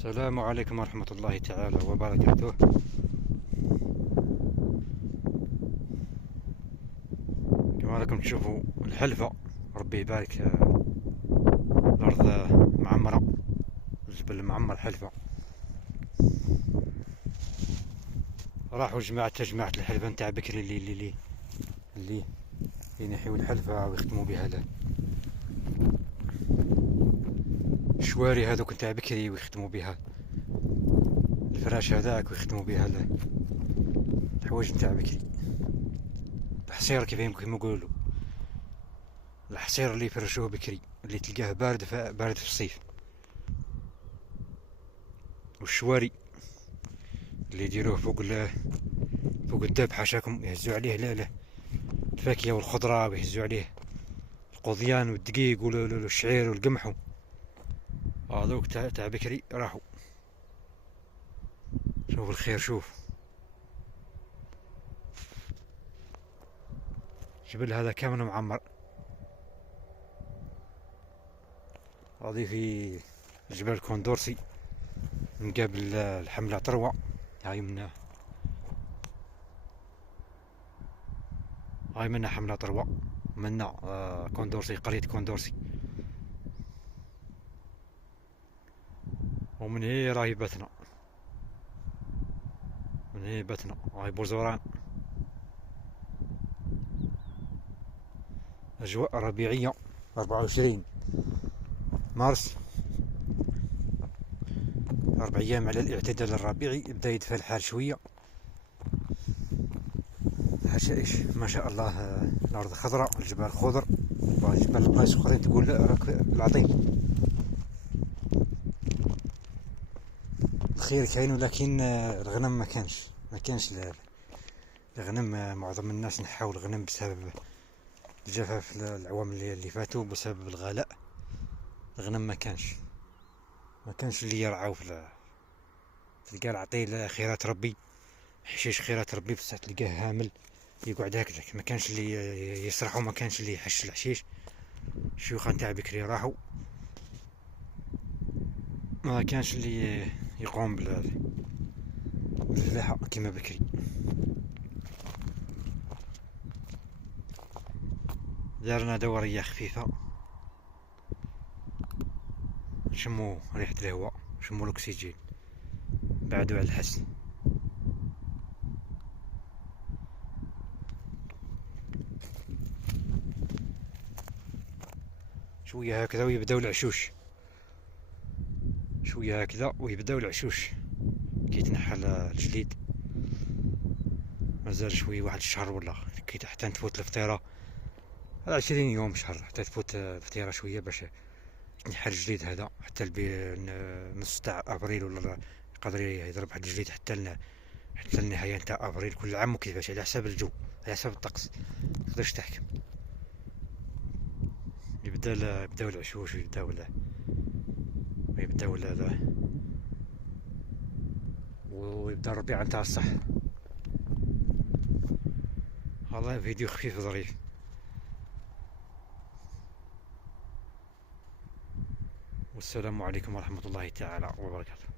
السلام عليكم ورحمة الله تعالى وبركاته. كما راكم تشوفوا الحلفة، ربي يبارك. الأرض معمرة، الجبل معمر حلفة. راحوا جماعة الحلفة نتاع بكري اللي ينحيوا الحلفة ويختموا بها الشواري هذوك نتاع بكري، ويختموا بها الفراش هذاك، ويختموا بها الحوايج نتاع بكري. الحصير كيما يقولوا، الحصير اللي يفرشوه بكري، اللي تلقاه بارد في الصيف. والشواري اللي يديروه فوق الدب حاشاكم، يهزوا عليه لا الفاكهة والخضرة، ويهزوا عليه القضيان والدقيق والشعير والقمح. هذوك تاع بكري راحوا. شوف الخير، شوف جبل هذا كامل معمر. هذه في جبل كوندورسي مقابل الحملة طروة. هاي منا حملة طروة، منا كوندورسي، قرية كوندورسي. ومن هي راهي بتنا، هاي بوزوران. أجواء ربيعية، 24 مارس، 4 أيام على الاعتدال الربيعي. يبدأ يدفى الحال شوية. حشائش ما شاء الله. الأرض خضراء، الجبال خضر، الجبال بلايص أخرين تقول راك العظيم. الخير كاين، ولكن الغنم ما كانش الغنم. معظم الناس نحاول الغنم بسبب الجفاف العوام اللي فاتوا، بسبب الغلاء. الغنم ما كانش اللي يرعاو تلقاه العطيل خيرات ربي، حشيش خيرات ربي، بصح تلقاه هامل يقعد هكذاك. ما كانش اللي يسرحوا، ما كانش اللي يحش الحشيش. الشيوخ نتاع بكري راحوا، ما كانش اللي يقوم بالفلاحة كيما بكري. دارنا دورية خفيفة، نشمو ريحة الهواء، نشمو الأكسجين، بعدو على الحس. شوية هكذا ويبداو العشوش، شوية هكذا ويبداو العشوش كي تنحل الجليد. مازال شوية، واحد الشهر ولا كي حتى تفوت الفطيرة. 20 يوم، شهر حتى تفوت الفطيرة شوية باش يتنحى الجليد هذا. حتى نص تاع ابريل ولا يقدر يضرب واحد الجليد حتى النهاية نتاع ابريل. كل عام وكيفاش، على حساب الجو، على حساب الطقس، متقدرش تحكم. يبداو العشوش، ويبدا الربيع نتاع الصح. هذا فيديو خفيف ظريف. والسلام عليكم ورحمة الله تعالى وبركاته.